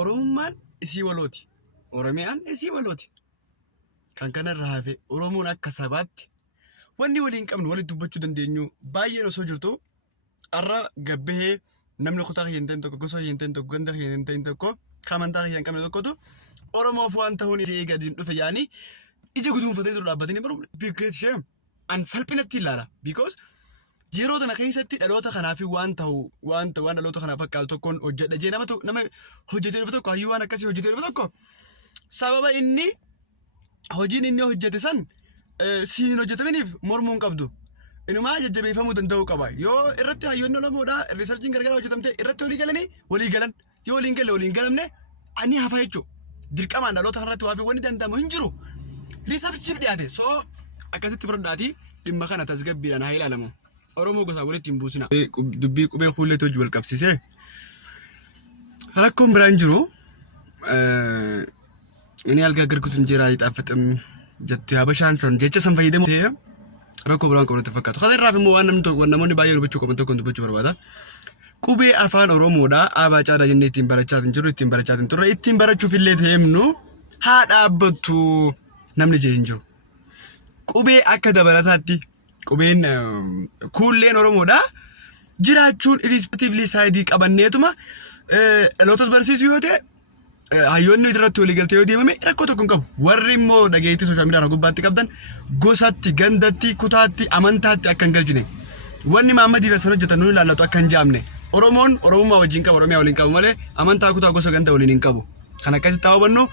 Oromummaan isii walooti. Oromiyaan isii walooti. Kan kanarraa hafe Oromoon akka sabaatti wanni waliin qabnu walitti dubbachuu dandeenyu baay'een osoo jirtu arra gabbee namni kutaa hin ta'in tokko gosa hin ta'in tokko ganda hin ta'in tokko kamantaa hin qabne tokkotu Oromoof waan ta'uun ishee gadi dhufe yaani ija guduunfatee jiru dhaabbatanii baruu biqiltuu ishee an salphinatti ilaala because yeroo tana keessatti dhaloota kanaaf waan ta'u waan dhaloota kanaaf fakkaatu tokkoon hojjedha jee nama hojjetee dhufe tokko hayyuu waan akkasii hojjetee dhufe tokko sababa inni hojiin inni hojjete san siin hojjetaminiif mormuun qabdu inumaa jajjabeeffamuu danda'uu qaba yoo irratti hayyoonni Oromoodha riisarchiin gargaara hojjetamte irratti walii galan yoo waliin galamne ani hafa jechuudha dirqamaan dhaloota kanarratti waa fi wanni danda'amu hin jiru riisarchiif dhiyaate soo akkasitti fudhadhaati dhimma kana tasgabbiidhaan haa ilaalamu Oromoo gosa walitti hin buusina dubbii qubee fuullee hojii wal qabsiisee rakkoon biraan jiru ini alga gargutun jira ixaafaxam jettu habashaan san jecha san fayyadamu ta'e rakkoo biraan qabu fakkaatu kana irraa immoo waan namoonni baay'ee dubbachuu qaban tokko dubbachuu barbaada qubee afaan Oromoodha abaa caadaa jennee ittiin barachaa turre ittiin barachuuf illee ta'emnu haa dhaabbattu namni jedhin jiru qubee akka dabalataatti qubeen kuulleen Oromoodha jiraachuun irrespectively side qabanneetuma dhaloota barsiisuu yoo ta'e hayyoonni irratti walii galtee yoo deemame rakkoo tokko hin qabu warri immoo dhageettii sooshaal miidiyaa gubbaatti qabdan gosatti gandatti kutaatti amantaatti akka hin galchine wanni Maammadii Fassan hojjetan nuyi ilaallatu akka hin jaamne Oromoon Oromummaa wajjin qaba Oromiyaa waliin qabu malee amantaa kutaa gosa ganda waliin hin qabu kan akkasitti haa hubannu